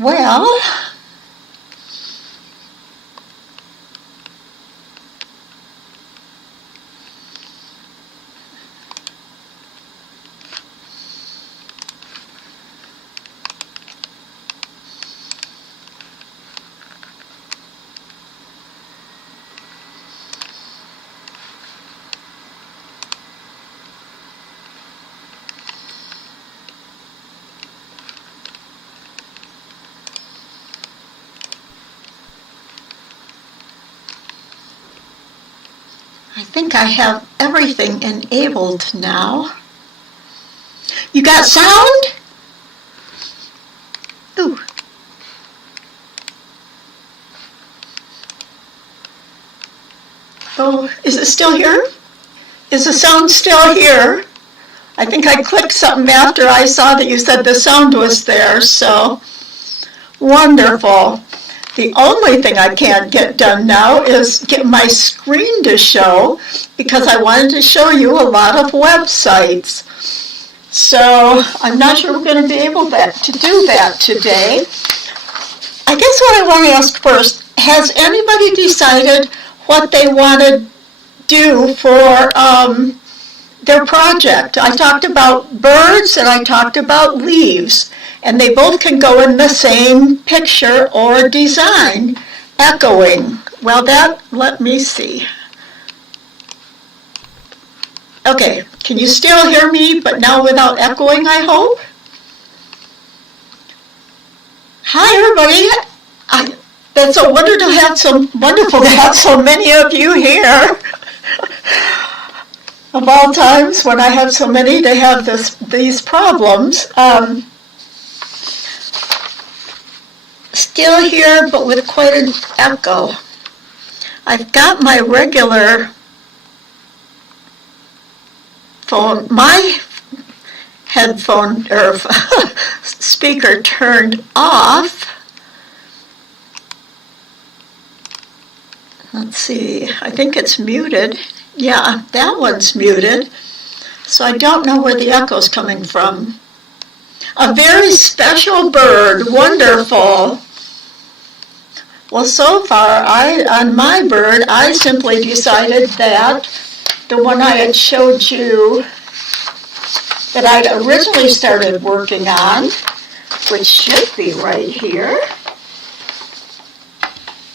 Well, I think I have everything enabled now. You got sound? Ooh. Oh, is it still here? Is the sound still here? I think I clicked something after I saw that you said the sound was there, so wonderful. The only thing I can't get done now is get my screen to show, because I wanted to show you a lot of websites. So I'm not sure we're going to be able to do that today. I guess what I want to ask first, has anybody decided what they want to do for their project? I talked about birds and I talked about leaves. And they both can go in the same picture or design, echoing. Well, let me see. Okay, can you still hear me, but now without echoing, I hope? Hi, everybody. It's so wonderful to have so many of you here. Of all times, when I have so many to have these problems. Still here, but with quite an echo. I've got my regular phone, my headphone or speaker turned off. Let's see, I think it's muted. Yeah, that one's muted. So I don't know where the echo's coming from. A very special bird, wonderful. Well, so far, on my bird, I simply decided that the one I had showed you that I'd originally started working on, which should be right here.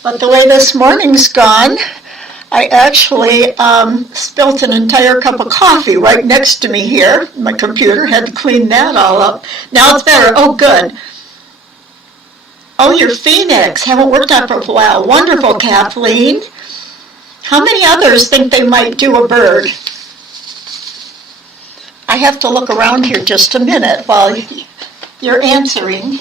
But the way this morning's gone, I actually spilt an entire cup of coffee right next to me here. My computer had to clean that all up. Now it's better. Oh, good. Oh, your Phoenix. Haven't worked on it for a while. Wonderful, Kathleen. How many others think they might do a bird? I have to look around here just a minute while you're answering.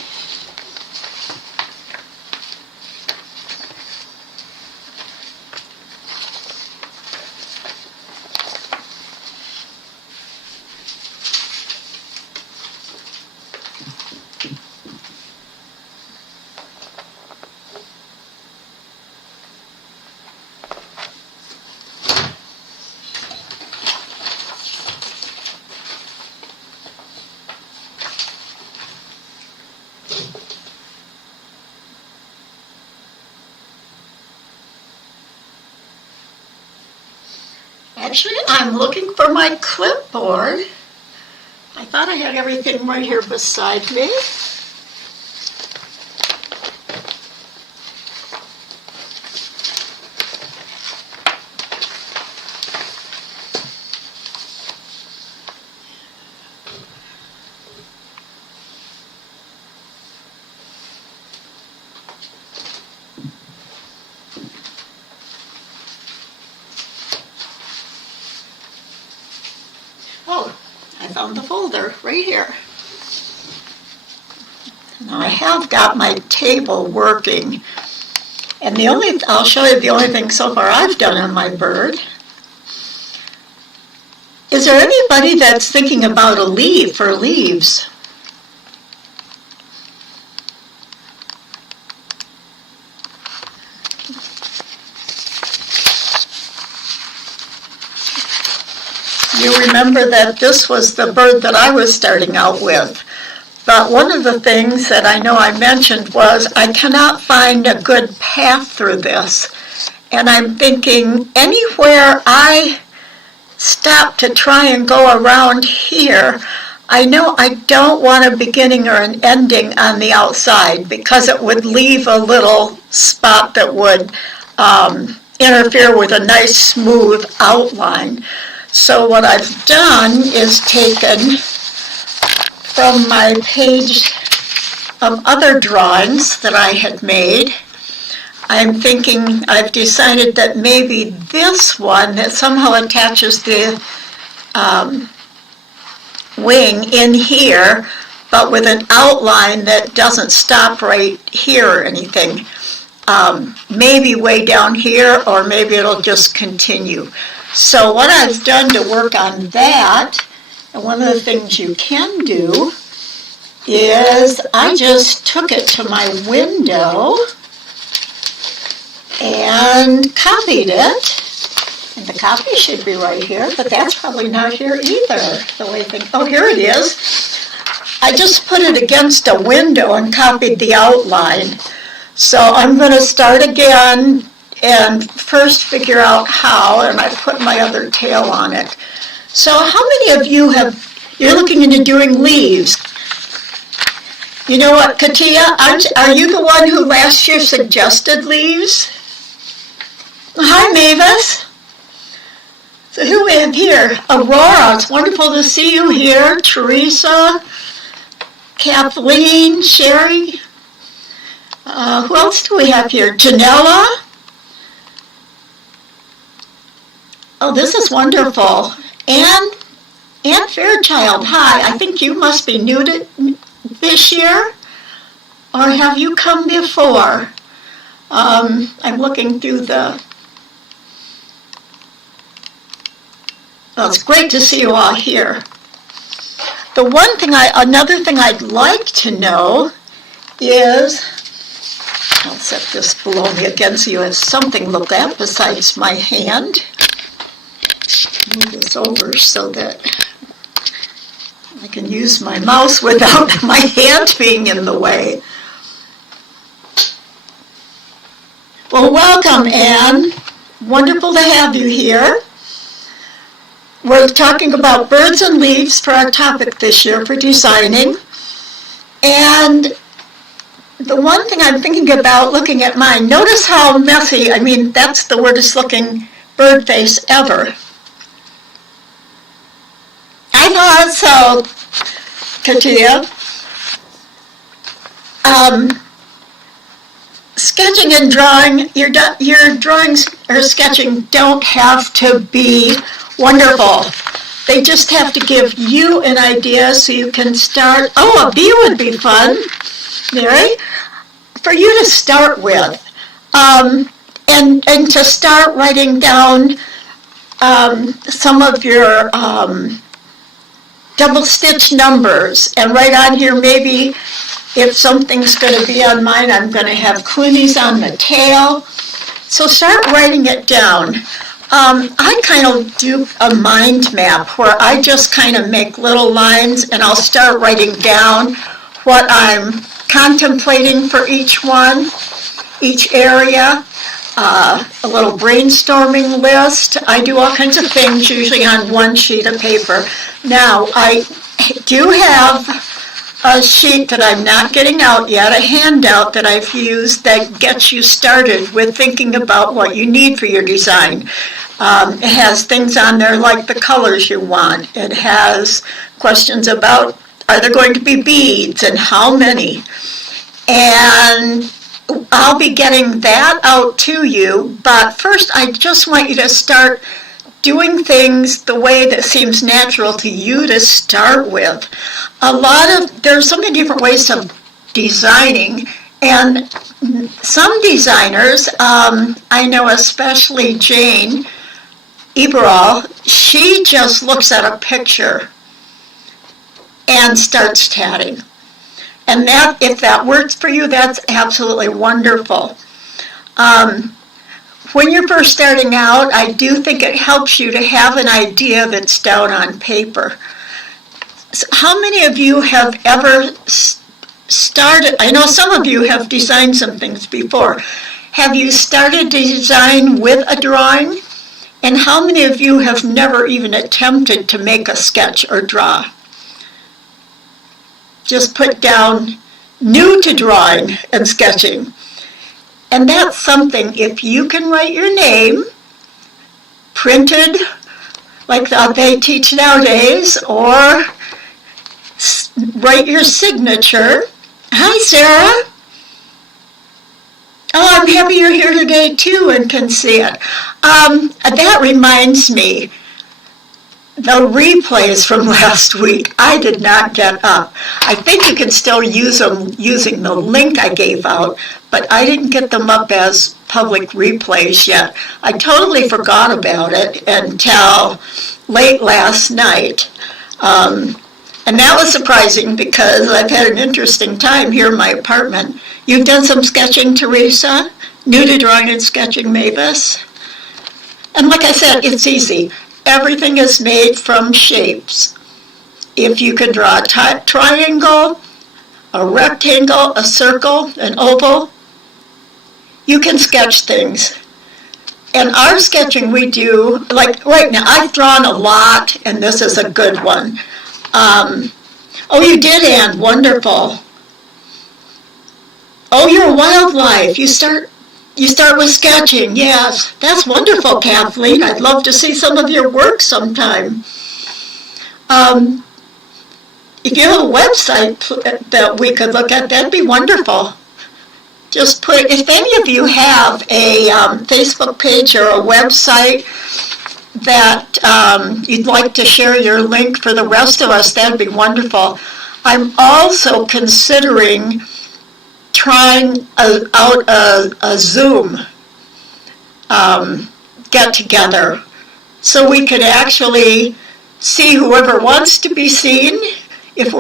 Actually, I'm looking for my clipboard. I thought I had everything right here beside me. Oh, I found the folder right here. Now I have got my table working. And I'll show you the only thing so far I've done on my bird. Is there anybody that's thinking about a leaf or leaves? You remember that this was the bird that I was starting out with. But one of the things that I know I mentioned was I cannot find a good path through this. And I'm thinking anywhere I stop to try and go around here, I know I don't want a beginning or an ending on the outside because it would leave a little spot that would interfere with a nice smooth outline. So what I've done is taken from my page of other drawings that I had made, I'm thinking, I've decided that maybe this one that somehow attaches the wing in here, but with an outline that doesn't stop right here or anything. Maybe way down here, or maybe it'll just continue. So what I've done to work on that, and one of the things you can do, is I just took it to my window and copied it. And the copy should be right here, but that's probably not here either. The way oh, here it is. I just put it against a window and copied the outline. So I'm going to start again and first figure out how, and I put my other tail on it. So how many of you you're looking into doing leaves? You know what, Katia, are you the one who last year suggested leaves? Hi, Mavis. So who we have here? Aurora, it's wonderful to see you here. Teresa, Kathleen, Sherry. Who else do we have here? Janella. Oh, this is wonderful. Ann Fairchild, hi. I think you must be new to this year, or have you come before? I'm looking through the... Well, it's great to see you all here. Another thing I'd like to know is, I'll set this below me again so you have something to look at besides my hand. Move this over so that I can use my mouse without my hand being in the way. Well, welcome, Anne. Wonderful to have you here. We're talking about birds and leaves for our topic this year for designing. And the one thing I'm thinking about looking at mine, notice how messy, I mean, that's the weirdest looking bird face ever. I thought so, Katia. Sketching and drawing, your drawings or sketching don't have to be wonderful. They just have to give you an idea so you can start. Oh, a bee would be fun, Mary, for you to start with. And to start writing down some of your double stitch numbers, and write on here maybe if something's going to be on mine, I'm going to have Clooney's on the tail. So start writing it down. I kind of do a mind map where I just kind of make little lines and I'll start writing down what I'm contemplating for each one, each area, a little brainstorming list. I do all kinds of things usually on one sheet of paper. Now, I do have a sheet that I'm not getting out yet, a handout that I've used that gets you started with thinking about what you need for your design. It has things on there like the colors you want. It has questions about, are there going to be beads and how many? And I'll be getting that out to you, but first I just want you to start doing things the way that seems natural to you to start with. There's so many different ways of designing, and some designers, I know especially Jane Eberall, she just looks at a picture and starts tatting. And that, if that works for you, that's absolutely wonderful. When you're first starting out, I do think it helps you to have an idea that's down on paper. So how many of you have ever started, I know some of you have designed some things before. Have you started to design with a drawing? And how many of you have never even attempted to make a sketch or draw? Just put down new to drawing and sketching. And that's something, if you can write your name, printed like they teach nowadays, or write your signature. Hi, Sarah. Oh, I'm happy you're here today, too, and can see it. That reminds me, the replays from last week, I did not get up. I think you can still use them using the link I gave out, but I didn't get them up as public replays yet. I totally forgot about it until late last night. And that was surprising because I've had an interesting time here in my apartment. You've done some sketching, Teresa? New to drawing and sketching, Mavis? And like I said, it's easy. Everything is made from shapes. If you can draw a triangle, a rectangle, a circle, an oval, you can sketch things. And our sketching we do, like right now, I've drawn a lot, and this is a good one. Oh, you did, Anne. Wonderful. Oh, you're wildlife. You start with sketching. Yes, that's wonderful, Kathleen. I'd love to see some of your work sometime. If you have a website that we could look at, that'd be wonderful. Just put, if any of you have a Facebook page or a website that you'd like to share your link for the rest of us, that'd be wonderful. I'm also considering trying out a Zoom get-together so we could actually see whoever wants to be seen. If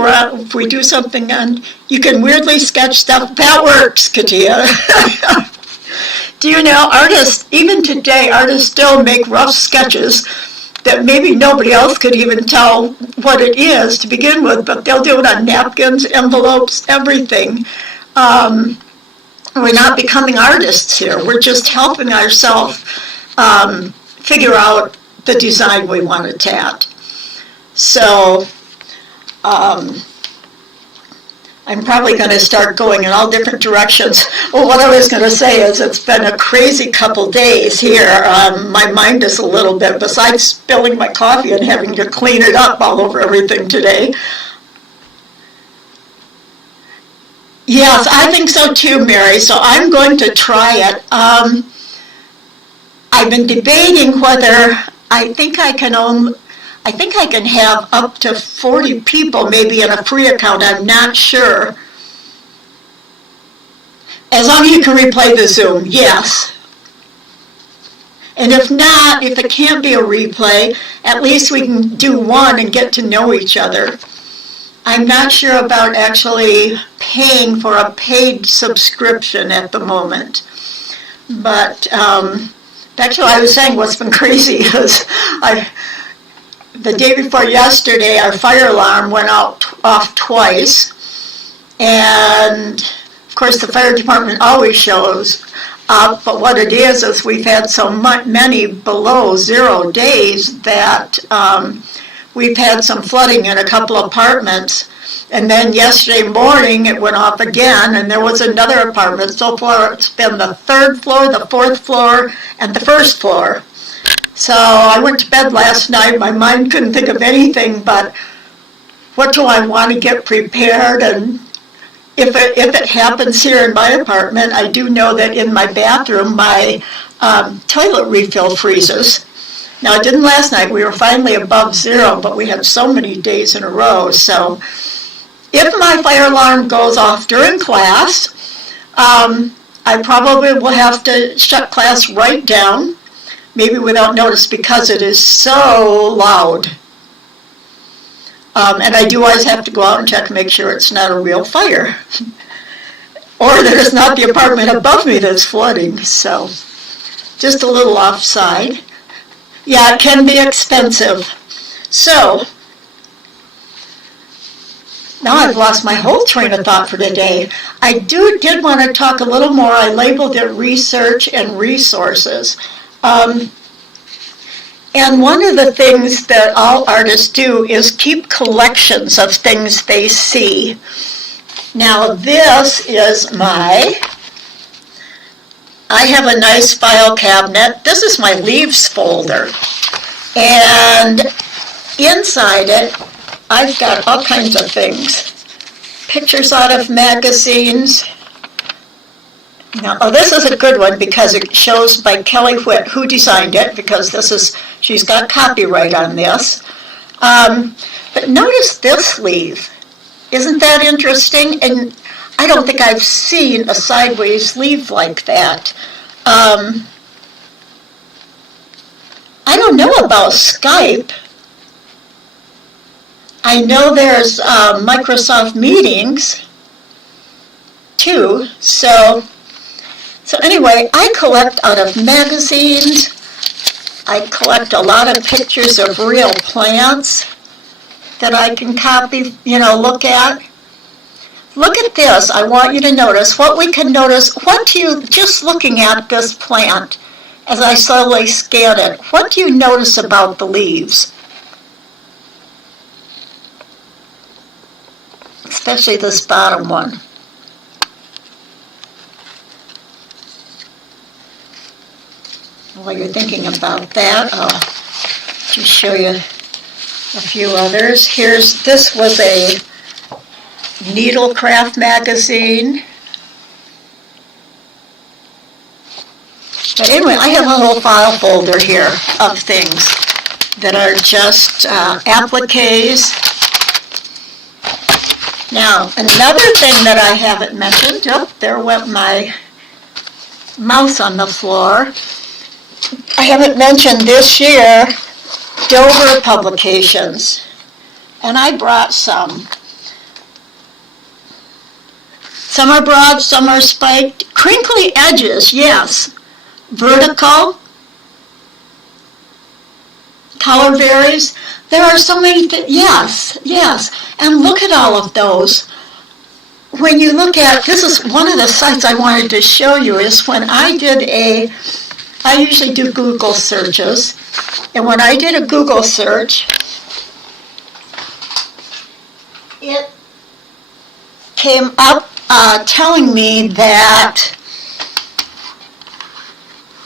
we do something and you can weirdly sketch stuff, that works, Katia. Do you know, artists, even today, artists still make rough sketches that maybe nobody else could even tell what it is to begin with, but they'll do it on napkins, envelopes, everything. We're not becoming artists here. We're just helping ourselves figure out the design we want to tat. So I'm probably going to start going in all different directions. Well, what I was going to say is it's been a crazy couple days here. My mind is a little bit, besides spilling my coffee and having to clean it up all over everything today. Yes, I think so too, Mary. So I'm going to try it. I've been debating whether I think I can have up to 40 people maybe in a free account. I'm not sure. As long as you can replay the Zoom, yes. And if not, if it can't be a replay, at least we can do one and get to know each other. I'm not sure about actually paying for a paid subscription at the moment. But actually, I was saying what's been crazy is the day before yesterday, our fire alarm went off twice. And, of course, the fire department always shows up. But what it is we've had so many below 0 days that we've had some flooding in a couple of apartments. And then yesterday morning, it went off again, and there was another apartment. So far, it's been the 3rd floor, the 4th floor, and the 1st floor. So I went to bed last night. My mind couldn't think of anything but what do I want to get prepared. And if it happens here in my apartment, I do know that in my bathroom, my toilet refill freezes. Now, it didn't last night. We were finally above 0, but we had so many days in a row. So if my fire alarm goes off during class, I probably will have to shut class right down, maybe without notice, because it is so loud. And I do always have to go out and check to make sure it's not a real fire. Or that it's not the apartment above me that's flooding. So just a little offside. Yeah, it can be expensive. So Now I've lost my whole train of thought for today. I did want to talk a little more. I labeled it research and resources. And one of the things that all artists do is keep collections of things they see. Now this is I have a nice file cabinet. This is my leaves folder. And inside it, I've got all kinds of things. Pictures out of magazines. Now, this is a good one because it shows by Kelly Whitt who designed it, because she's got copyright on this. But notice this sleeve. Isn't that interesting? And I don't think I've seen a sideways sleeve like that. I don't know about Skype. I know there's Microsoft Meetings too. So anyway, I collect out of magazines. I collect a lot of pictures of real plants that I can copy, look at. Look at this. I want you to notice what we can notice. What do you, just looking at this plant, as I slowly scan it, what do you notice about the leaves? Especially this bottom one. While you're thinking about that, I'll just show you a few others. This was a Needlecraft magazine. But anyway, I have a little file folder here of things that are just appliques. Now, another thing that I haven't mentioned, there went my mouse on the floor. I haven't mentioned this year, Dover publications. And I brought some. Some are broad, some are spiked. Crinkly edges, yes. Vertical. Color varies. There are so many things. Yes. And look at all of those. When you look at, this is one of the sites I wanted to show you, is when I usually do Google searches. And when I did a Google search, it came up telling me that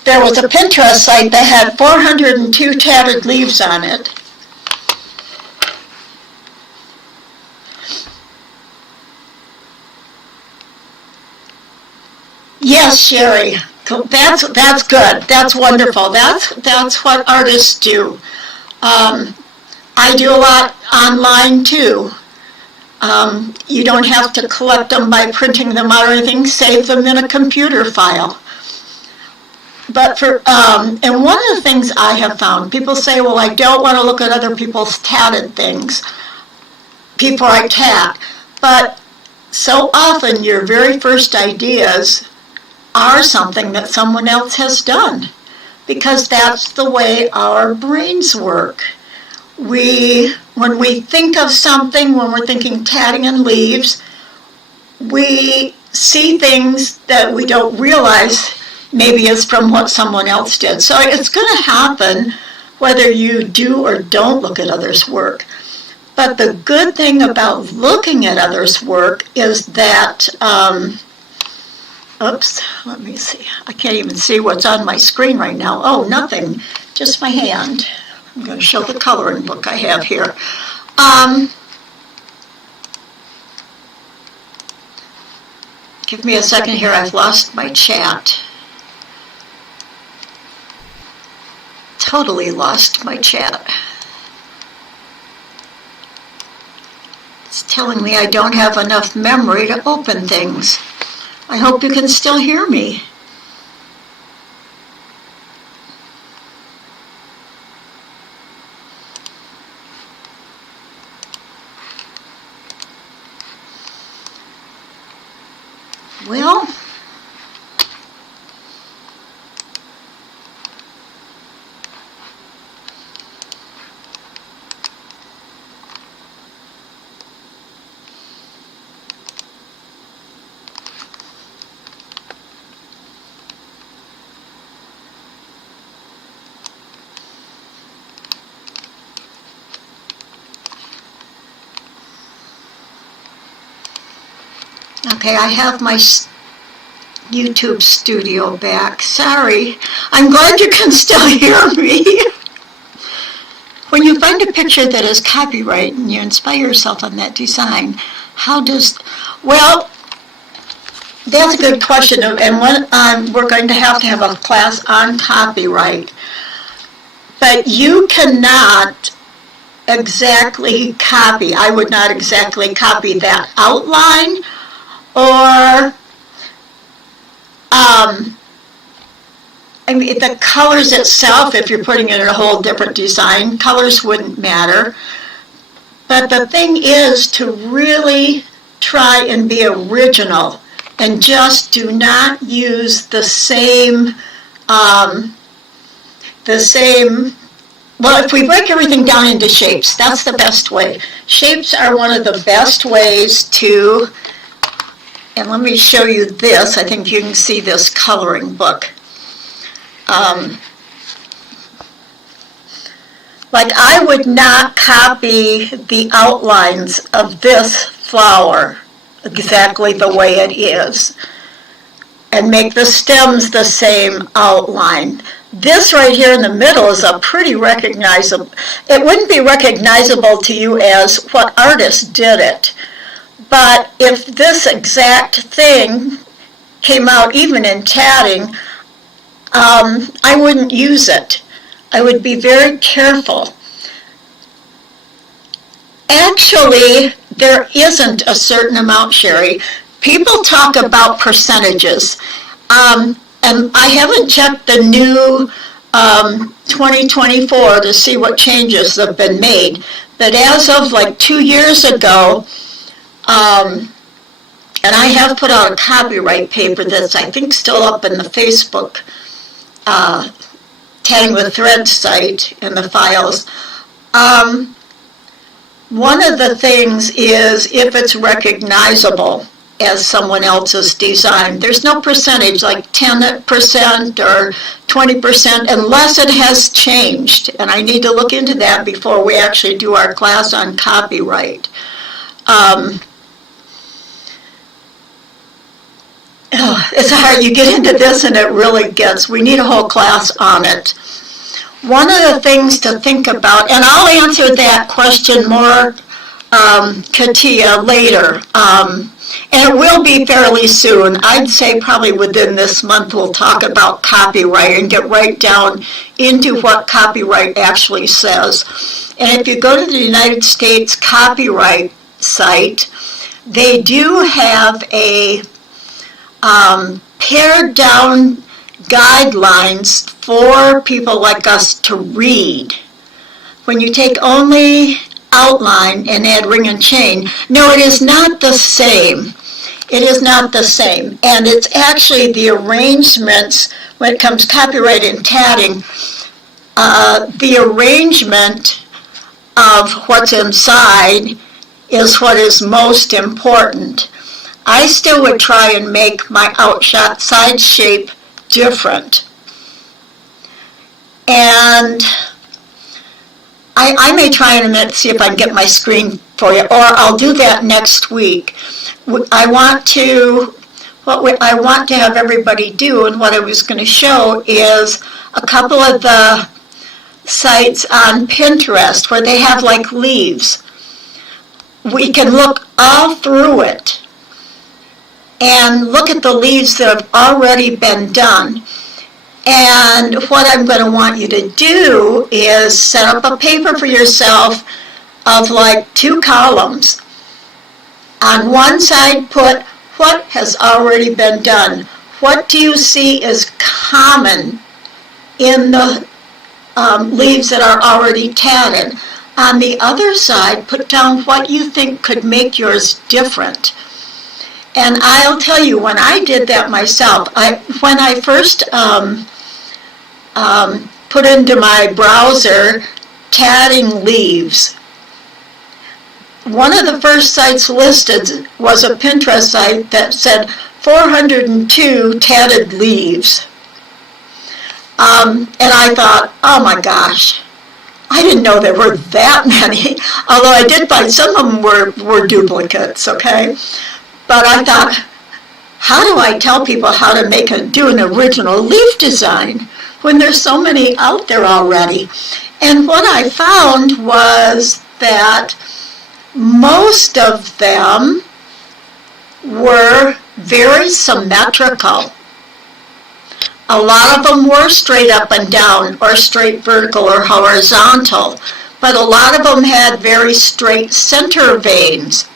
there was a Pinterest site that had 402 tattered leaves on it. Yes, Sherry, that's good. That's wonderful. That's what artists do. I do a lot online too. You don't have to collect them by printing them out or anything. Save them in a computer file. But and one of the things I have found, people say, well, I don't want to look at other people's tatted things before I tat. But so often your very first ideas are something that someone else has done, because that's the way our brains work. When we think of something, when we're thinking tatting and leaves, we see things that we don't realize maybe is from what someone else did. So it's going to happen whether you do or don't look at others' work. But the good thing about looking at others' work is that, let me see. I can't even see what's on my screen right now. Oh, nothing, just my hand. I'm going to show the coloring book I have here. Give me a second here, I've lost my chat. Totally lost my chat. It's telling me I don't have enough memory to open things. I hope you can still hear me. Well, Okay, I have my YouTube studio back. Sorry. I'm glad you can still hear me. When you find a picture that is copyright and you inspire yourself on that design, how does, well, that's a good question, and we're going to have a class on copyright. But you cannot exactly copy, I would not exactly copy that outline, or I mean, the colors itself, if you're putting it in a whole different design, colors wouldn't matter. But the thing is to really try and be original and just do not use the same, well, if we break everything down into shapes, that's the best way. Shapes are one of the best ways to, and let me show you this. I think you can see this coloring book. Like I would not copy the outlines of this flower exactly the way it is and make the stems the same outline. This right here in the middle is a pretty recognizable, it wouldn't be recognizable to you as what artist did it, but if this exact thing came out even in tatting, I wouldn't use it. I would be very careful. Actually, there isn't a certain amount, Sherry. People talk about percentages. And I haven't checked the new 2024 to see what changes have been made. But as of like 2 years ago, and I have put out a copyright paper that's I think still up in the Facebook Tatting with Thread site in the files. One of the things is if it's recognizable as someone else's design. There's no percentage like 10% or 20% unless it has changed. And I need to look into that before we actually do our class on copyright. It's hard. You get into this and it really gets, we need a whole class on it. One of the things to think about, and I'll answer that question more, Katia, later, and it will be fairly soon. I'd say probably within this month we'll talk about copyright and get right down into what copyright actually says. And if you go to the United States copyright site, they do have a pared down guidelines for people like us to read. When you take only outline and add ring and chain, no, it is not the same. It is not the same. And it's actually the arrangements, when it comes to copyright and tatting, the arrangement of what's inside is what is most important. I still would try and make my outside shape different. And I may try in a minute to see if I can get my screen for you, or I'll do that next week. I want to have everybody do, and what I was going to show is a couple of the sites on Pinterest where they have like leaves. We can look all through it and look at the leaves that have already been done. And what I'm going to want you to do is set up a paper for yourself of like 2 columns. On one side, put what has already been done. What do you see is common in the leaves that are already tatted? On the other side, put down what you think could make yours different. And I'll tell you, when I did that myself, when I first put into my browser tatting leaves, one of the first sites listed was a Pinterest site that said 402 tatted leaves. And I thought, oh my gosh, I didn't know there were that many, although I did find some of them were duplicates, okay? But I thought, how do I tell people how to do an original leaf design when there's so many out there already? And what I found was that most of them were very symmetrical. A lot of them were straight up and down, or straight vertical or horizontal, but a lot of them had very straight center veins.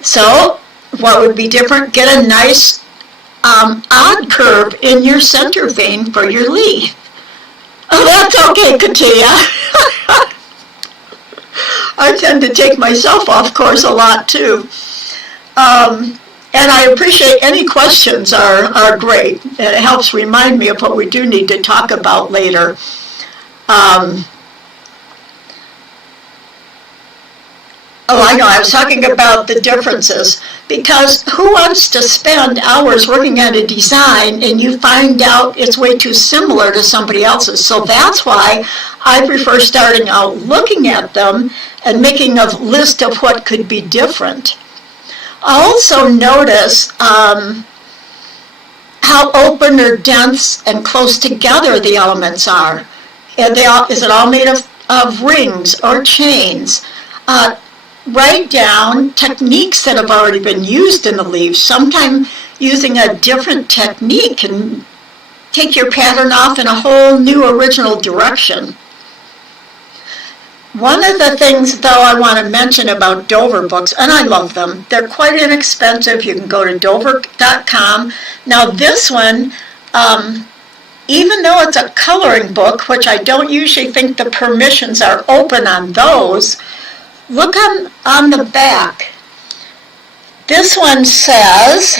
So what would be different? Get a nice odd curve in your center vein for your leaf. Oh, that's okay, Katia. I tend to take myself off course a lot too. And I appreciate any questions are great. It helps remind me of what we do need to talk about later. I know, I was talking about the differences, because who wants to spend hours working on a design and you find out it's way too similar to somebody else's? So that's why I prefer starting out looking at them and making a list of what could be different. I also notice how open or dense and close together the elements are. Is it all made of rings or chains? Write down techniques that have already been used in the leaves. Sometimes using a different technique can take your pattern off in a whole new original direction. One of the things, though, I want to mention about Dover books, and I love them, they're quite inexpensive. You can go to dover.com. Now this one, even though it's a coloring book, which I don't usually think the permissions are open on those, look on the back. This one says,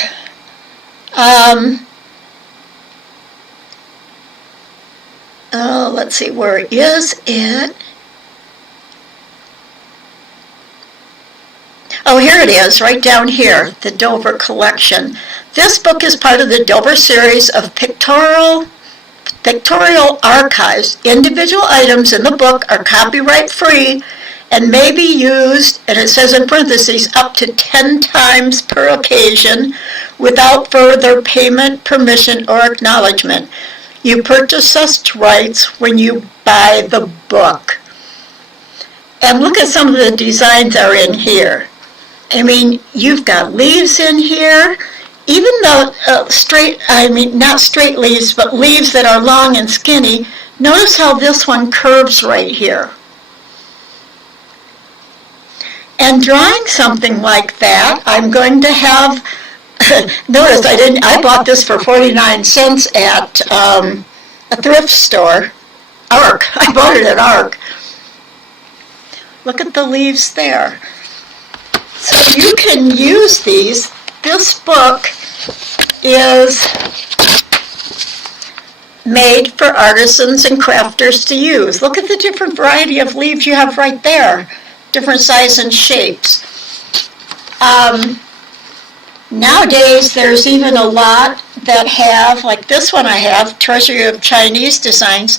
let's see, where is it? Oh, here it is, right down here, the Dover collection. This book is part of the Dover series of pictorial archives. Individual items in the book are copyright free and may be used, and it says in parentheses, up to 10 times per occasion without further payment, permission, or acknowledgement. You purchase such rights when you buy the book. And look at some of the designs that are in here. I mean, you've got leaves in here, even though not straight leaves, but leaves that are long and skinny. Notice how this one curves right here. And drawing something like that, I'm going to have, notice I bought this for 49 cents at a thrift store, ARC. I bought it at ARC. Look at the leaves there. So you can use these. This book is made for artisans and crafters to use. Look at the different variety of leaves you have right there. Different size and shapes. Nowadays, there's even a lot that have, like this one I have, Treasury of Chinese Designs.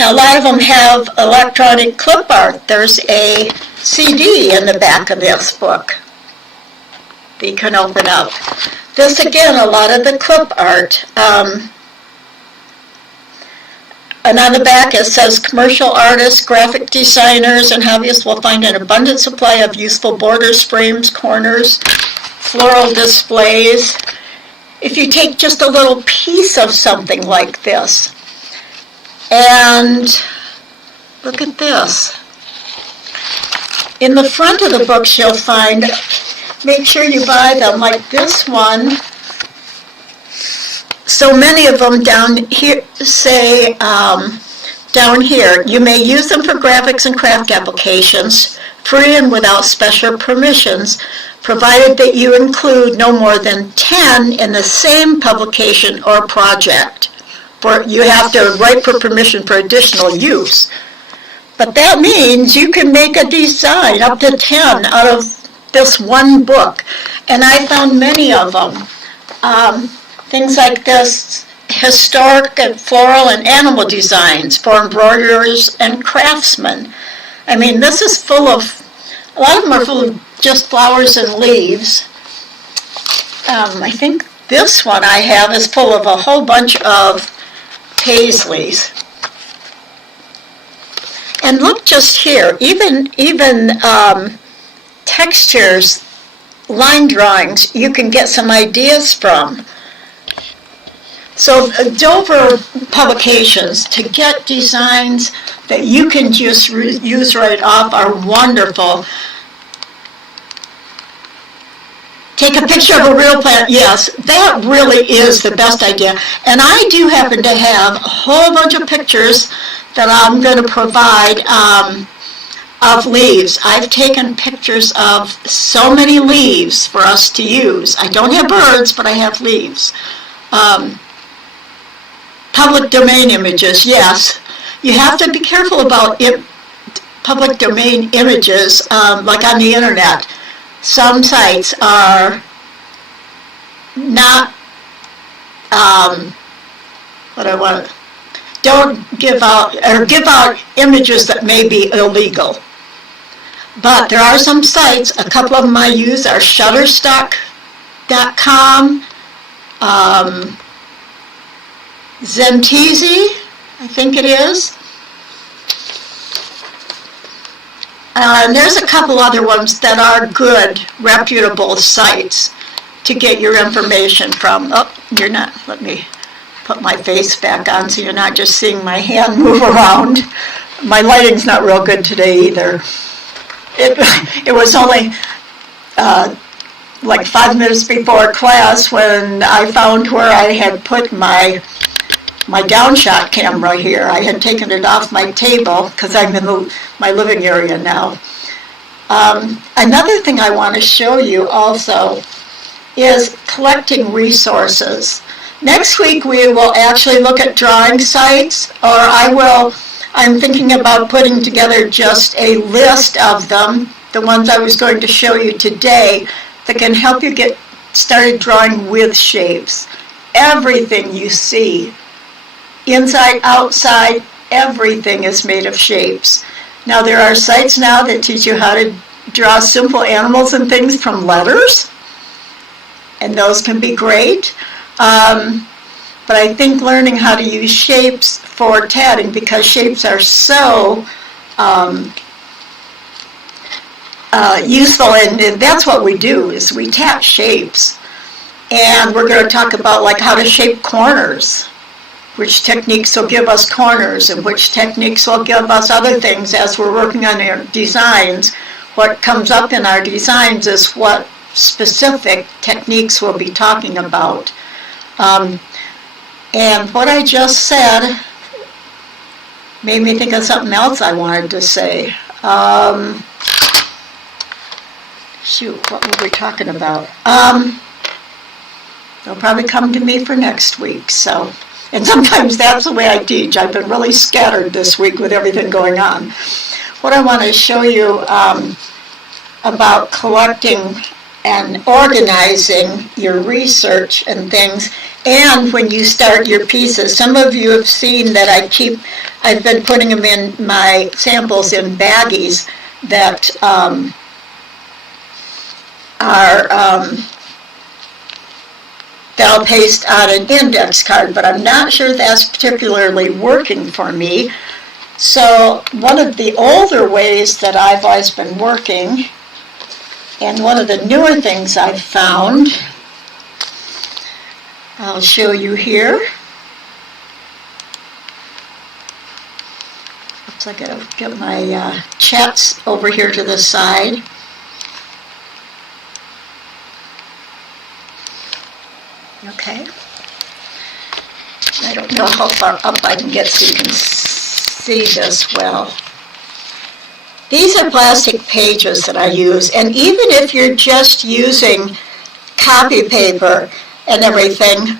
A lot of them have electronic clip art. There's a CD in the back of this book that you can open up. This, again, a lot of the clip art. And on the back it says commercial artists, graphic designers, and hobbyists will find an abundant supply of useful borders, frames, corners, floral displays. If you take just a little piece of something like this, and look at this. In the front of the books you'll find, make sure you buy them, like this one. So many of them down here say, down here, you may use them for graphics and craft applications, free and without special permissions, provided that you include no more than 10 in the same publication or project. You have to write for permission for additional use. But that means you can make a design up to 10 out of this one book. And I found many of them. Things like this, historic and floral and animal designs for embroiderers and craftsmen. I mean, this is full of, a lot of them are full of just flowers and leaves. I think this one I have is full of a whole bunch of paisleys. And look just here, even textures, line drawings, you can get some ideas from. So Dover publications, to get designs that you can just use right off, are wonderful. Take a picture of a real plant. Yes, that really is the best idea. And I do happen to have a whole bunch of pictures that I'm going to provide of leaves. I've taken pictures of so many leaves for us to use. I don't have birds, but I have leaves. Public domain images, yes. You have to be careful about public domain images, like on the internet. Some sites are not, don't give out, or give out images that may be illegal. But there are some sites, a couple of them I use are Shutterstock.com, Zentizi, I think it is. And there's a couple other ones that are good, reputable sites to get your information from. Oh, you're not, let me put my face back on so you're not just seeing my hand move around. My lighting's not real good today either. It was only like 5 minutes before class when I found where I had put my downshot camera here. I had taken it off my table because I'm in my living area now. Another thing I want to show you also is collecting resources. Next week we will actually look at drawing sites, or I'm thinking about putting together just a list of them, the ones I was going to show you today, that can help you get started drawing with shapes. Everything you see, inside, outside, everything is made of shapes. Now there are sites now that teach you how to draw simple animals and things from letters, and those can be great. But I think learning how to use shapes for tatting, because shapes are so useful, and that's what we do, is we tat shapes. And we're going to talk about like how to shape corners, which techniques will give us corners and which techniques will give us other things as we're working on our designs. What comes up in our designs is what specific techniques we'll be talking about. And what I just said made me think of something else I wanted to say. Shoot, what were we talking about? They'll probably come to me for next week. So, and sometimes that's the way I teach. I've been really scattered this week with everything going on. What I want to show you about collecting and organizing your research and things, and when you start your pieces. Some of you have seen that I've been putting them in my samples in baggies that that I'll paste on an index card, but I'm not sure that's particularly working for me. So one of the older ways that I've always been working, and one of the newer things I've found, I'll show you here. Oops, I gotta get my chats over here to the side. Okay. I don't know how far up I can get so you can see this well. These are plastic pages that I use, and even if you're just using copy paper and everything,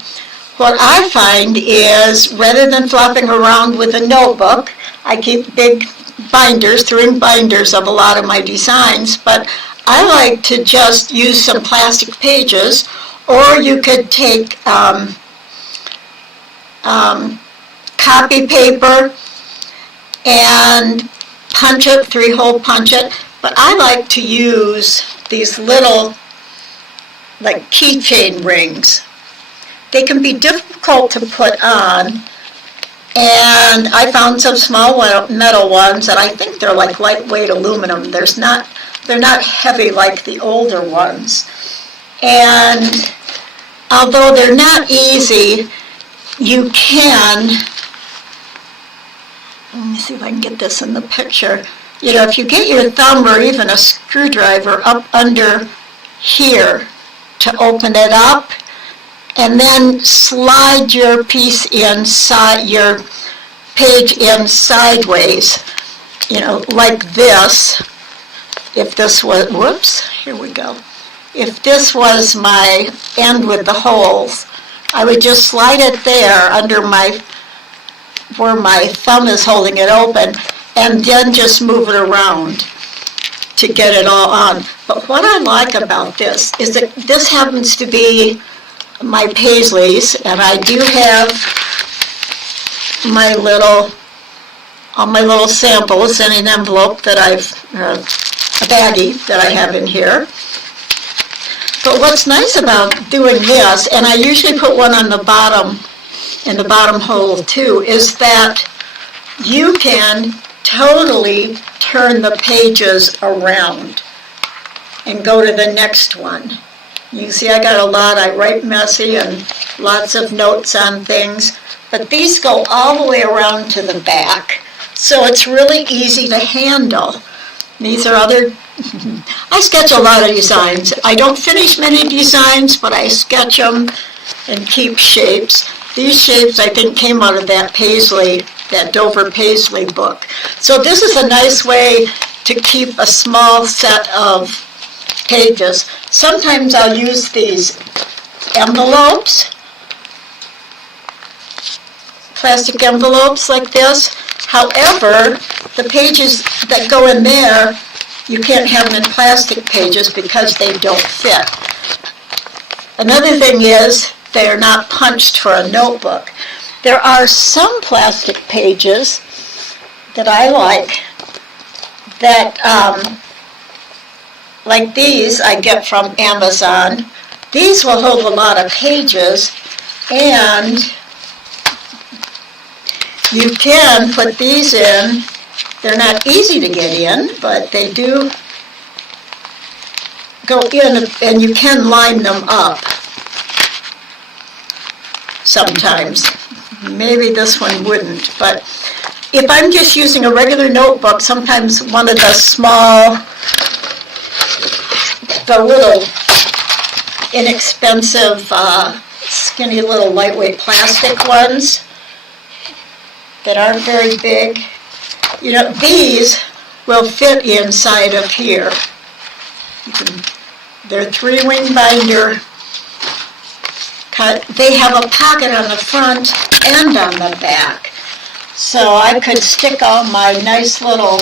what I find is rather than flopping around with a notebook, I keep big binders, 3-ring binders of a lot of my designs, but I like to just use some plastic pages, or you could take copy paper and punch it, 3-hole punch it, but I like to use these little, like, keychain rings. They can be difficult to put on, and I found some small metal ones, and I think they're like lightweight aluminum. They're not heavy like the older ones. And although they're not easy, you can, let me see if I can get this in the picture. You know, if you get your thumb or even a screwdriver up under here to open it up, and then slide your piece inside, your page in sideways, you know, like this. If this was, whoops, here we go. If this was my end with the holes, I would just slide it there under where my thumb is holding it open, and then just move it around to get it all on. But what I like about this is that this happens to be my Paisleys, and I do have all my little samples in an envelope that a baggie that I have in here. But what's nice about doing this, and I usually put one on the bottom, in the bottom hole too, is that you can totally turn the pages around and go to the next one. You can see I got a lot. I write messy and lots of notes on things, but these go all the way around to the back, so it's really easy to handle. These are other, I sketch a lot of designs. I don't finish many designs, but I sketch them and keep shapes. These shapes, I think, came out of that Paisley, that Dover Paisley book. So this is a nice way to keep a small set of pages. Sometimes I'll use these envelopes, plastic envelopes like this. However, the pages that go in there, you can't have them in plastic pages because they don't fit. Another thing is they're not punched for a notebook. There are some plastic pages that I like that, like these I get from Amazon. These will hold a lot of pages, and you can put these in. They're not easy to get in, but they do go in, and you can line them up sometimes. Maybe this one wouldn't, but if I'm just using a regular notebook, sometimes one of the small, the little inexpensive, skinny little lightweight plastic ones that aren't very big, you know, these will fit inside of here. They're 3-ring binder cut. They have a pocket on the front and on the back. So I could stick all my nice little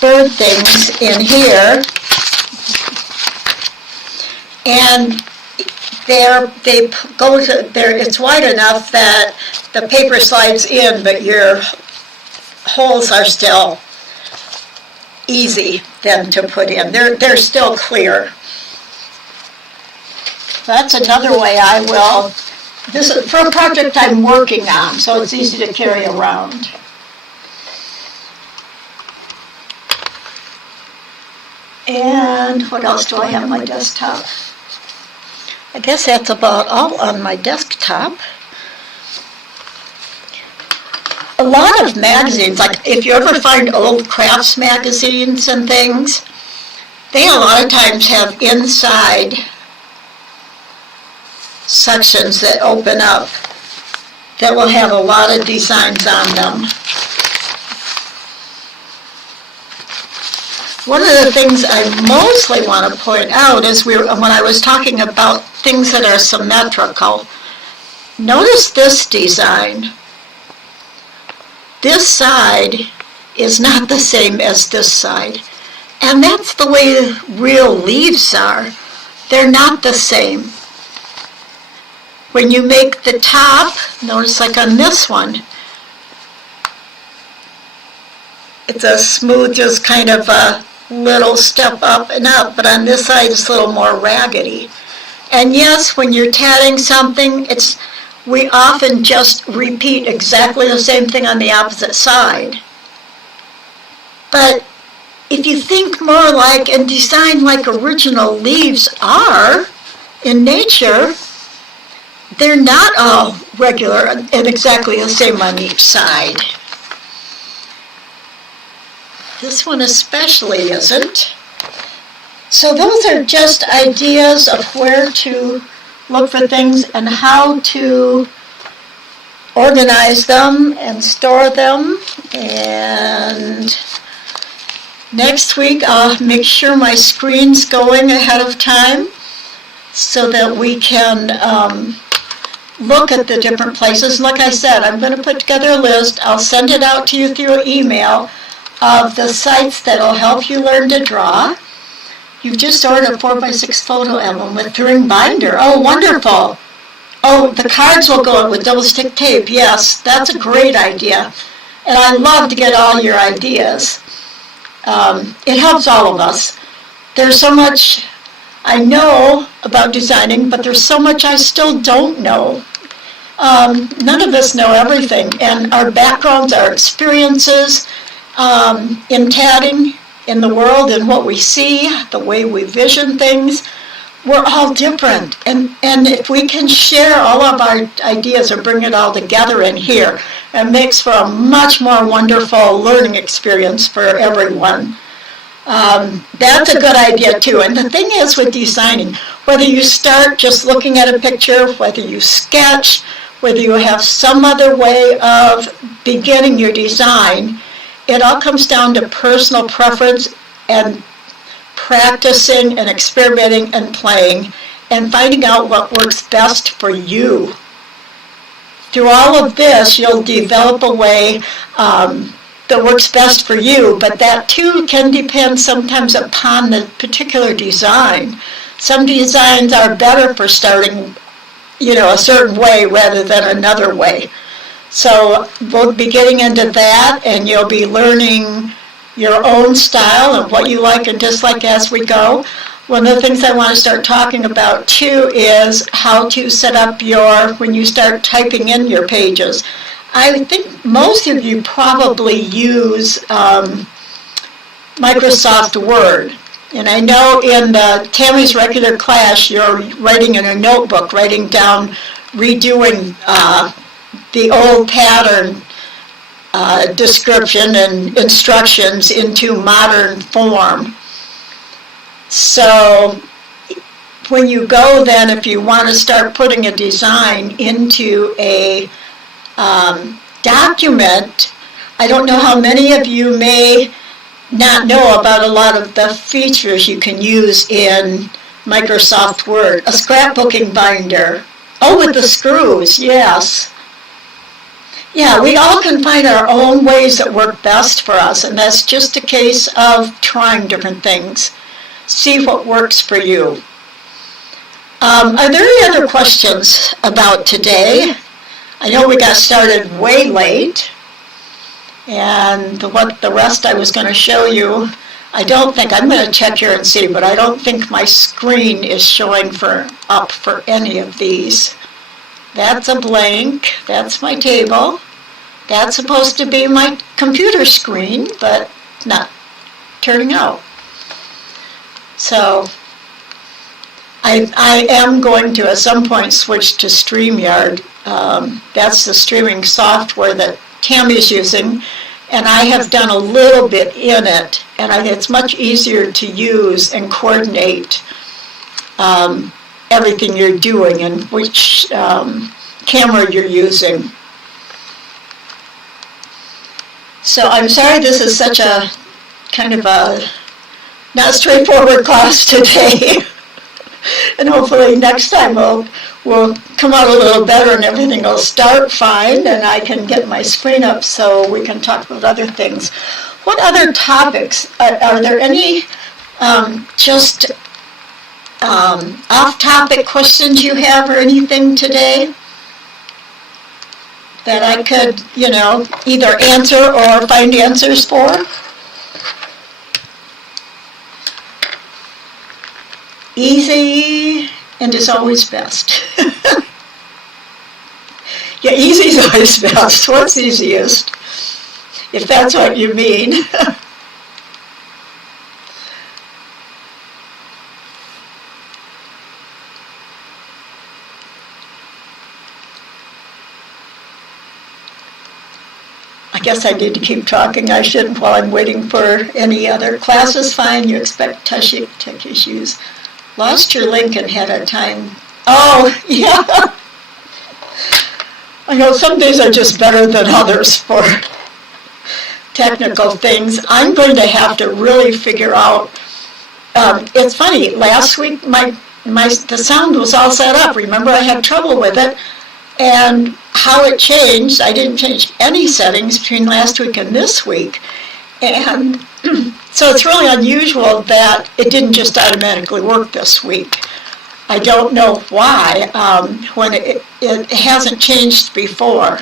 bird things in here, and it's wide enough that the paper slides in, but your holes are still easy then to put in. They're still clear. That's another way I will. This is for a project I'm working on, so it's easy to carry around. And what else do I have on my desktop? I guess that's about all on my desktop. A lot of magazines, like if you ever find old crafts magazines and things, they a lot of times have inside sections that open up that will have a lot of designs on them. One of the things I mostly want to point out is when I was talking about things that are symmetrical, notice this design. This side is not the same as this side. And that's the way real leaves are. They're not the same. When you make the top, notice like on this one, it's a smooth, just kind of a little step up and up, but on this side it's a little more raggedy. And yes, when you're tatting something, we often just repeat exactly the same thing on the opposite side. But if you think more like and design like original leaves are in nature, they're not all regular and exactly the same on each side. This one especially isn't. So those are just ideas of where to look for things and how to organize them and store them. And next week I'll make sure my screen's going ahead of time so that we can look at the different places. Like I said, I'm going to put together a list. I'll send it out to you through email of the sites that will help you learn to draw. You've just ordered a 4x6 photo album with 3-ring binder. Oh, wonderful. Oh, the cards will go with double stick tape. Yes, that's a great idea. And I love to get all your ideas. It helps all of us. There's so much I know about designing, but there's so much I still don't know. None of us know everything, and our backgrounds, our experiences in tatting, in the world, and what we see, the way we vision things, we're all different. And if we can share all of our ideas and bring it all together in here, it makes for a much more wonderful learning experience for everyone. That's a good idea too. And the thing is with designing, whether you start just looking at a picture, whether you sketch, whether you have some other way of beginning your design, it all comes down to personal preference and practicing and experimenting and playing and finding out what works best for you. Through all of this, you'll develop a way that works best for you, but that too can depend sometimes upon the particular design. Some designs are better for starting, a certain way rather than another way. So we'll be getting into that, and you'll be learning your own style and what you like and dislike as we go. One of the things I want to start talking about too is how to set up when you start typing in your pages. I think most of you probably use Microsoft Word. And I know in Tammy's regular class, you're writing in a notebook, writing down, redoing the old pattern description and instructions into modern form. So when you go then, if you want to start putting a design into a document, I don't know how many of you may not know about a lot of the features you can use in Microsoft Word. A scrapbooking binder. Oh, with the screws, yes. Yeah, we all can find our own ways that work best for us, and that's just a case of trying different things. See what works for you. Are there any other questions about today? I know we got started way late, and what the rest I was going to show you, I'm going to check here and see, but I don't think my screen is showing up for any of these. That's a blank. That's my table. That's supposed to be my computer screen, but not turning out. So I am going to at some point switch to StreamYard. That's the streaming software that Tammy's using, and I have done a little bit in it, and it's much easier to use and coordinate everything you're doing and which camera you're using. So I'm sorry this is such a kind of a not straightforward class today. And hopefully next time we'll come out a little better and everything will start fine and I can get my screen up so we can talk about other things. What other topics? Are there any just off-topic questions you have or anything today that I could, either answer or find answers for? Easy and is always best. Yeah, easy is always best. What's easiest? If that's what you mean. I guess I need to keep talking. I shouldn't while I'm waiting for any other classes. Fine, you expect tech issues. Lost your link and had a time. Oh, yeah. I know some days are just better than others for technical things. I'm going to have to really figure out. It's funny. Last week, the sound was all set up. Remember, I had trouble with it. And how it changed, I didn't change any settings between last week and this week. And so it's really unusual that it didn't just automatically work this week. I don't know why, when it hasn't changed before,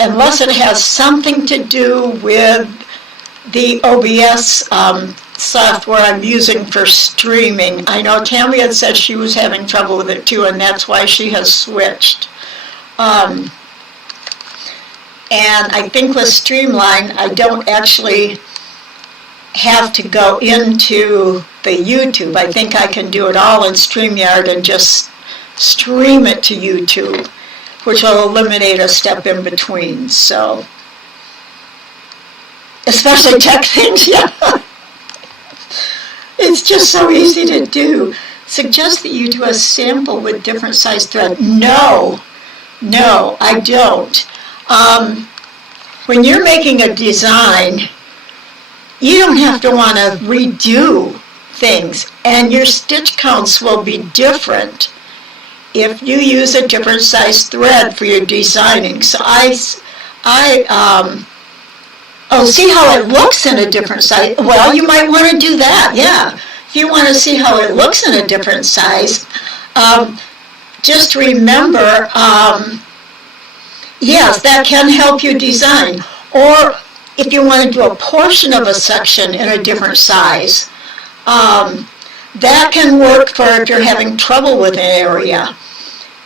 unless it has something to do with the OBS software I'm using for streaming. I know Tammy had said she was having trouble with it too, and that's why she has switched. And I think with Streamline, I don't actually have to go into the YouTube. I think I can do it all in StreamYard and just stream it to YouTube, which will eliminate a step in between. So, especially tech things, yeah. It's just so easy to do. Suggest that you do a sample with different size thread. No, I don't. When you're making a design, you don't have to want to redo things, and your stitch counts will be different if you use a different size thread for your designing. So see how it looks in a different size. Well, you might want to do that, yeah. If you want to see how it looks in a different size, just remember, yes, that can help you design. Or if you want to do a portion of a section in a different size, that can work for if you're having trouble with an area.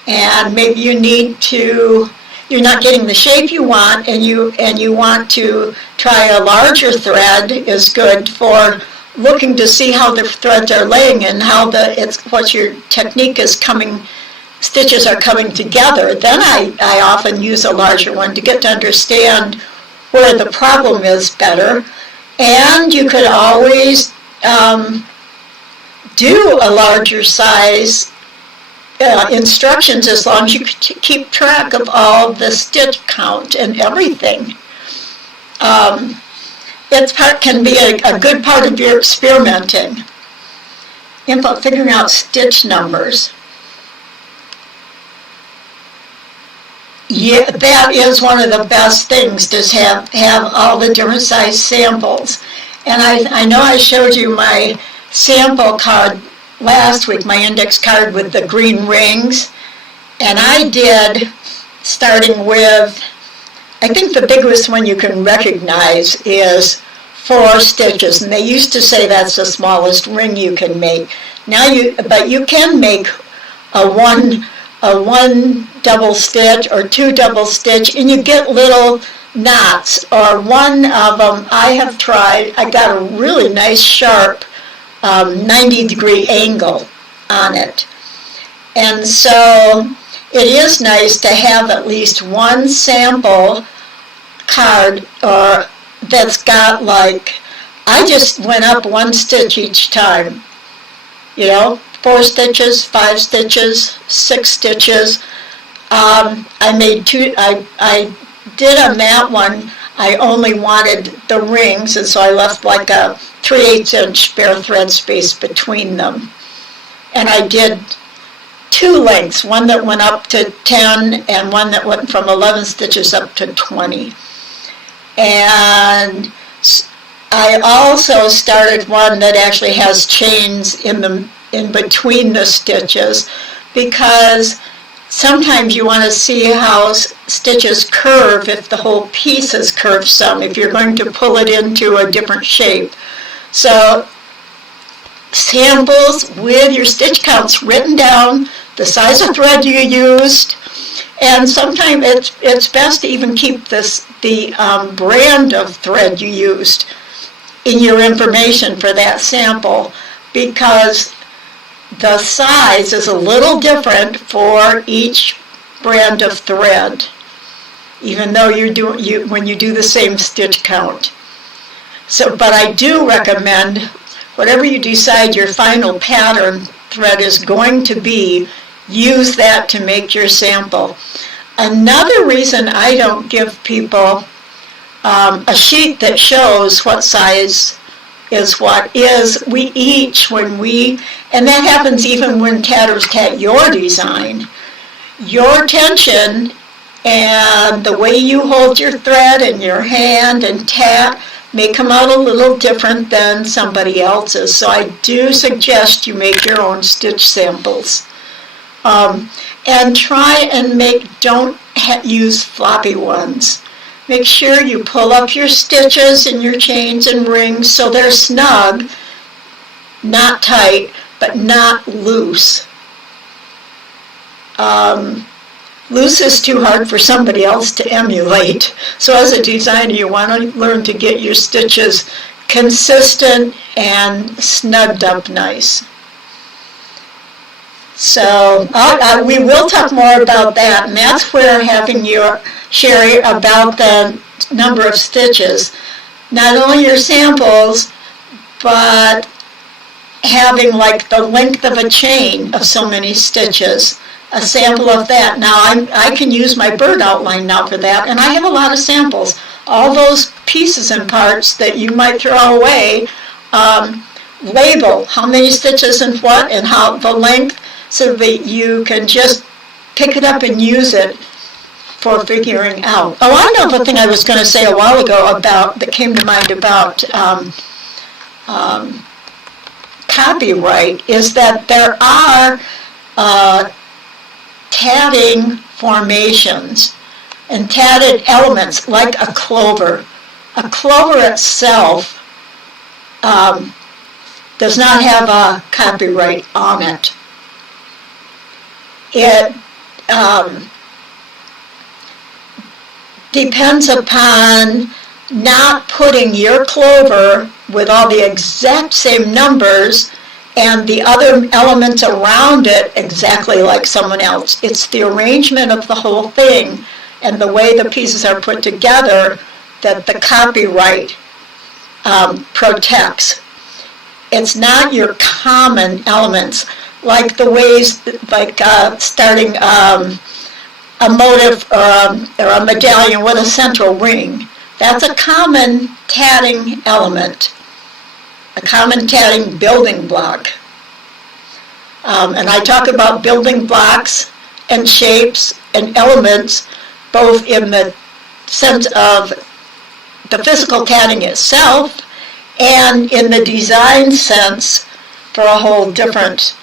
And maybe you're not getting the shape you want, and you want to try a larger thread is good for looking to see how the threads are laying and how what your technique is coming. Stitches are coming together. Then I often use a larger one to get to understand where the problem is better. And you could always do a larger size instructions as long as you keep track of all the stitch count and everything. It can be a good part of your experimenting. Figuring out stitch numbers. Yeah, that is one of the best things, to have all the different size samples. And I know I showed you my sample card last week, my index card with the green rings. And I did, starting with, I think the biggest one you can recognize is 4 stitches. And they used to say that's the smallest ring you can make. But you can make a one double stitch or 2 double stitch, and you get little knots. Or one of them I have tried, I got a really nice sharp 90-degree angle on it. And so it is nice to have at least one sample card that's got, like, I just went up 1 stitch each time, 4 stitches, 5 stitches, 6 stitches. I made 2, I did on that one, I only wanted the rings, and so I left like a 3/8 inch spare thread space between them. And I did 2 lengths, one that went up to 10 and one that went from 11 stitches up to 20. And I also started one that actually has chains in between the stitches, because sometimes you want to see how stitches curve if the whole piece is curved some, if you're going to pull it into a different shape. So samples with your stitch counts written down, the size of thread you used, and sometimes it's best to even keep the brand of thread you used in your information for that sample, because the size is a little different for each brand of thread, even though when you do the same stitch count. So, but I do recommend, whatever you decide your final pattern thread is going to be, use that to make your sample. Another reason I don't give people a sheet that shows what size is what is, we each, and that happens even when tatters tat your design, your tension and the way you hold your thread in your hand and tat may come out a little different than somebody else's. So I do suggest you make your own stitch samples. And try and don't use floppy ones. Make sure you pull up your stitches and your chains and rings so they're snug, not tight, but not loose. Loose is too hard for somebody else to emulate. So as a designer, you want to learn to get your stitches consistent and snugged up nice. So we will talk more about that, and that's where having your Sherry about the number of stitches, not only your samples, but having like the length of a chain of so many stitches, a sample of that. Now I can use my bird outline now for that, and I have a lot of samples. All those pieces and parts that you might throw away, label how many stitches and what and how the length, so that you can just pick it up and use it for figuring out. Oh, I know the thing I was going to say a while ago that came to mind about copyright is that there are tatting formations and tatted elements like a clover. A clover itself does not have a copyright on it. It depends upon not putting your clover with all the exact same numbers and the other elements around it exactly like someone else. It's the arrangement of the whole thing and the way the pieces are put together that the copyright protects. It's not your common elements, like the ways, like starting a motif or a medallion with a central ring. That's a common tatting element, a common tatting building block. And I talk about building blocks and shapes and elements, both in the sense of the physical tatting itself and in the design sense for a whole different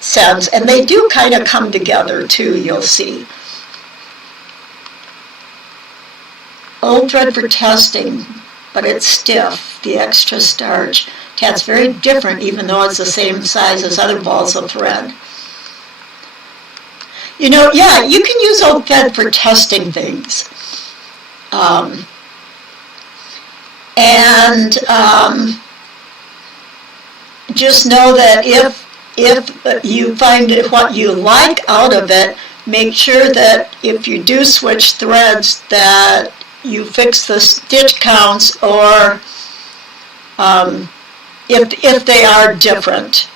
sense. And they do kind of come together too, you'll see. Old thread for testing, but it's stiff, the extra starch. Tat's very different even though it's the same size as other balls of thread. You know, yeah, you can use old thread for testing things. Just know that if you find what you like out of it, make sure that if you do switch threads that you fix the stitch counts, or if they are different.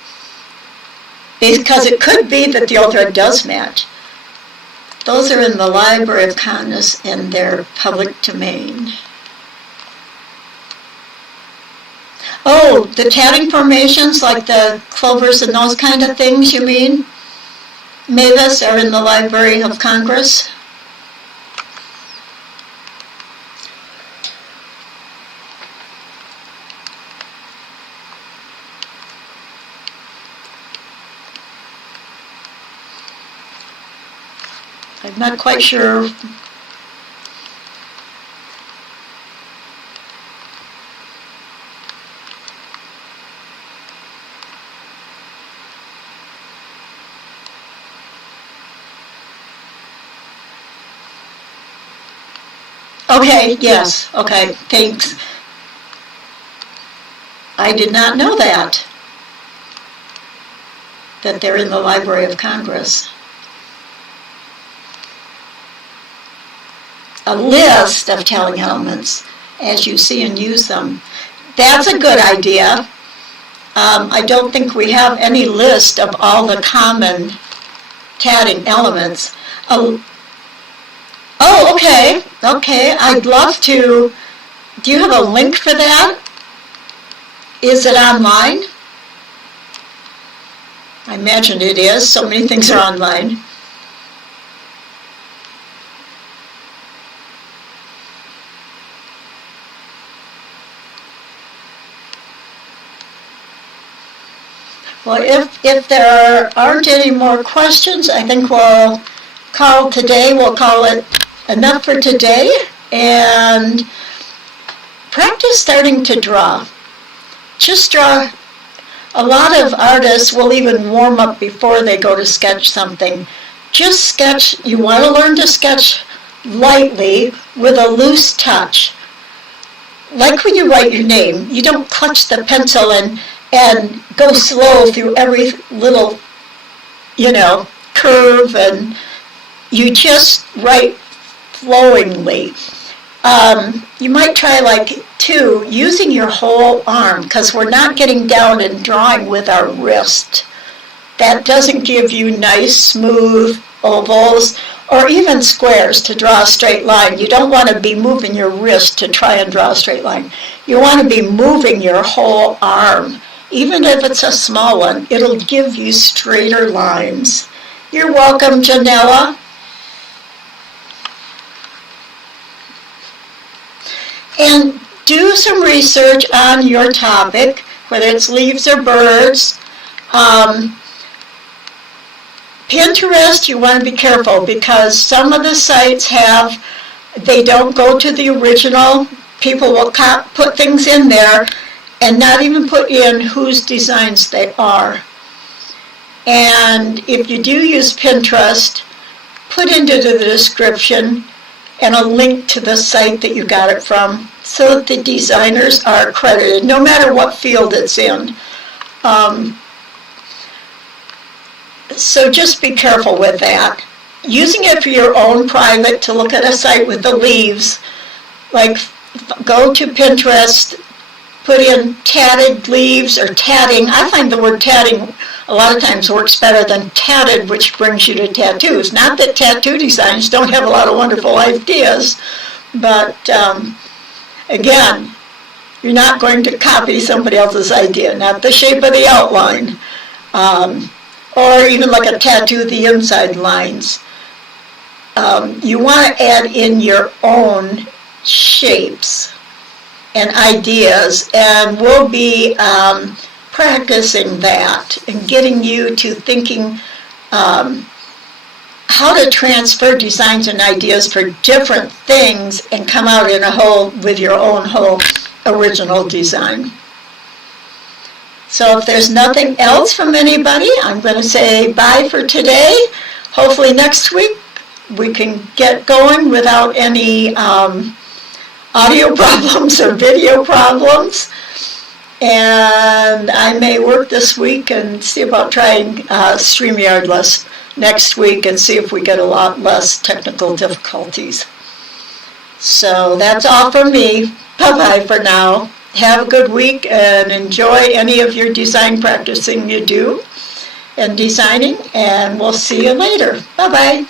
Because it could be that the old thread does match. Those are in the Library of Congress and they're public domain. Oh, the tatting formations like the clovers and those kind of things, you mean? Mavis are in the Library of Congress. I'm not quite sure. Okay, yes, okay, thanks. I did not know that they're in the Library of Congress. A list of telling elements as you see and use them. That's a good idea. I don't think we have any list of all the common tatting elements. Oh, okay, I'd love to. Do you have a link for that? Is it online? I imagine it is. So many things are online. Well, if there aren't any more questions, I think we'll call it enough for today, and practice starting to draw. Just draw. A lot of artists will even warm up before they go to sketch something. Just sketch. You want to learn to sketch lightly with a loose touch. Like when you write your name, you don't clutch the pencil and go slow through every little, curve, and you just write flowingly. You might try using your whole arm, because we're not getting down and drawing with our wrist. That doesn't give you nice, smooth ovals or even squares to draw a straight line. You don't want to be moving your wrist to try and draw a straight line. You want to be moving your whole arm. Even if it's a small one, it'll give you straighter lines. You're welcome, Janella. And do some research on your topic, whether it's leaves or birds. Pinterest, you want to be careful, because some of the sites they don't go to the original. People will put things in there and not even put in whose designs they are. And if you do use Pinterest, put into the description and a link to the site that you got it from, so that the designers are credited, no matter what field it's in. So just be careful with that. Using it for your own private, to look at a site with the leaves, like go to Pinterest, put in tatted leaves or tatting. I find the word tatting a lot of times works better than tatted, which brings you to tattoos. Not that tattoo designs don't have a lot of wonderful ideas, but again, you're not going to copy somebody else's idea, not the shape of the outline, or even like a tattoo, the inside lines. You want to add in your own shapes and ideas, and we'll be practicing that and getting you to thinking how to transfer designs and ideas for different things and come out in a whole with your own whole original design. So if there's nothing else from anybody, I'm going to say bye for today. Hopefully next week we can get going without any audio problems or video problems. And I may work this week and see about trying StreamYard next week and see if we get a lot less technical difficulties. So that's all from me. Bye-bye for now. Have a good week and enjoy any of your design practicing you do and designing, and we'll see you later. Bye-bye.